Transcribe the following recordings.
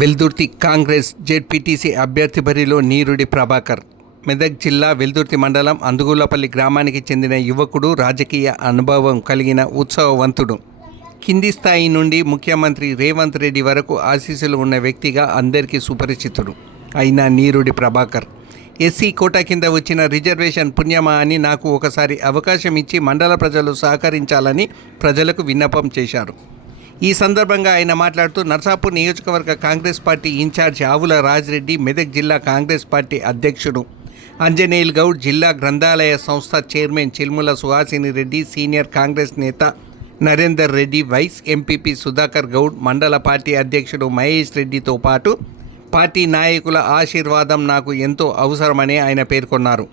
Veldurthi Congress ZPTC అభ్యర్థి బరిలో నీరుడి ప్రభాకర్. మెదక్ జిల్లా వెల్దుర్తి మండలం అందుగులపల్లి గ్రామానికి చెందిన యువకుడు, రాజకీయ అనుభవం కలిగిన ఉత్సవవంతుడు. కింది స్థాయి నుండి ముఖ్యమంత్రి రేవంత్ రెడ్డి వరకు ఆశీస్సులు ఉన్న వ్యక్తిగా అందరికీ సుపరిచితుడు అయిన నీరుడి ప్రభాకర్. ఎస్సీ కోటా కింద వచ్చిన రిజర్వేషన్ పుణ్యమా అని నాకు ఒకసారి అవకాశం ఇచ్చి మండల ప్రజలు సహకరించాలని ప్రజలకు విన్నపం చేశారు. ఈ సందర్భంగా ఆయన మాట్లాడుతూ నర్సాపూర్ నియోజకవర్గ కాంగ్రెస్ పార్టీ ఇన్ఛార్జ్ ఆవుల రాజిరెడ్డి, మెదక్ జిల్లా కాంగ్రెస్ పార్టీ అధ్యక్షుడు అంజనేయుల్ గౌడ్, జిల్లా గ్రంథాలయ సంస్థ చైర్మన్ చిల్ముల సుహాసిని రెడ్డి, సీనియర్ కాంగ్రెస్ నేత నరేందర్ రెడ్డి, వైస్ ఎంపీపీ సుధాకర్ గౌడ్, మండల పార్టీ అధ్యక్షుడు మహేష్ రెడ్డితో పాటు పార్టీ నాయకుల ఆశీర్వాదం నాకు ఎంతో అవసరమని ఆయన పేర్కొన్నారు.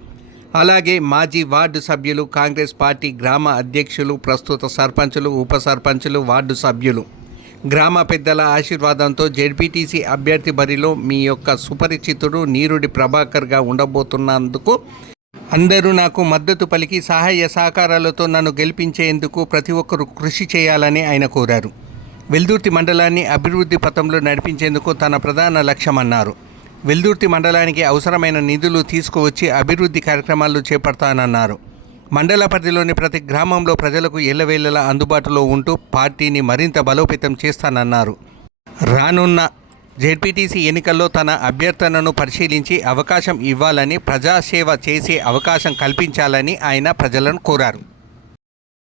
అలాగే మాజీ వార్డు సభ్యులు, కాంగ్రెస్ పార్టీ గ్రామ అధ్యక్షులు, ప్రస్తుత సర్పంచులు, ఉప సర్పంచులు, వార్డు సభ్యులు, గ్రామ పెద్దల ఆశీర్వాదంతో జెడ్పీటీసీ అభ్యర్థి బరిలో మీ యొక్క సుపరిచితుడు నీరుడి ప్రభాకర్గా ఉండబోతున్నందుకు అందరూ నాకు మద్దతు పలికి సహాయ సహకారాలతో నన్ను గెలిపించేందుకు ప్రతి ఒక్కరూ కృషి చేయాలని ఆయన కోరారు. వెల్దుర్తి మండలాన్ని అభివృద్ధి పథంలో నడిపించేందుకు తన ప్రధాన లక్ష్యమన్నారు. వెల్దుర్తి మండలానికి అవసరమైన నిధులు తీసుకువచ్చి అభివృద్ధి కార్యక్రమాలు చేపడతానన్నారు. మండల పరిధిలోని ప్రతి గ్రామంలో ప్రజలకు ఎల్లవేళలా అందుబాటులో ఉంటూ పార్టీని మరింత బలోపేతం చేస్తానన్నారు. రానున్న జెడ్పీటీసీ ఎన్నికల్లో తన అభ్యర్థనను పరిశీలించి అవకాశం ఇవ్వాలని, ప్రజాసేవ చేసే అవకాశం కల్పించాలని ఆయన ప్రజలను కోరారు.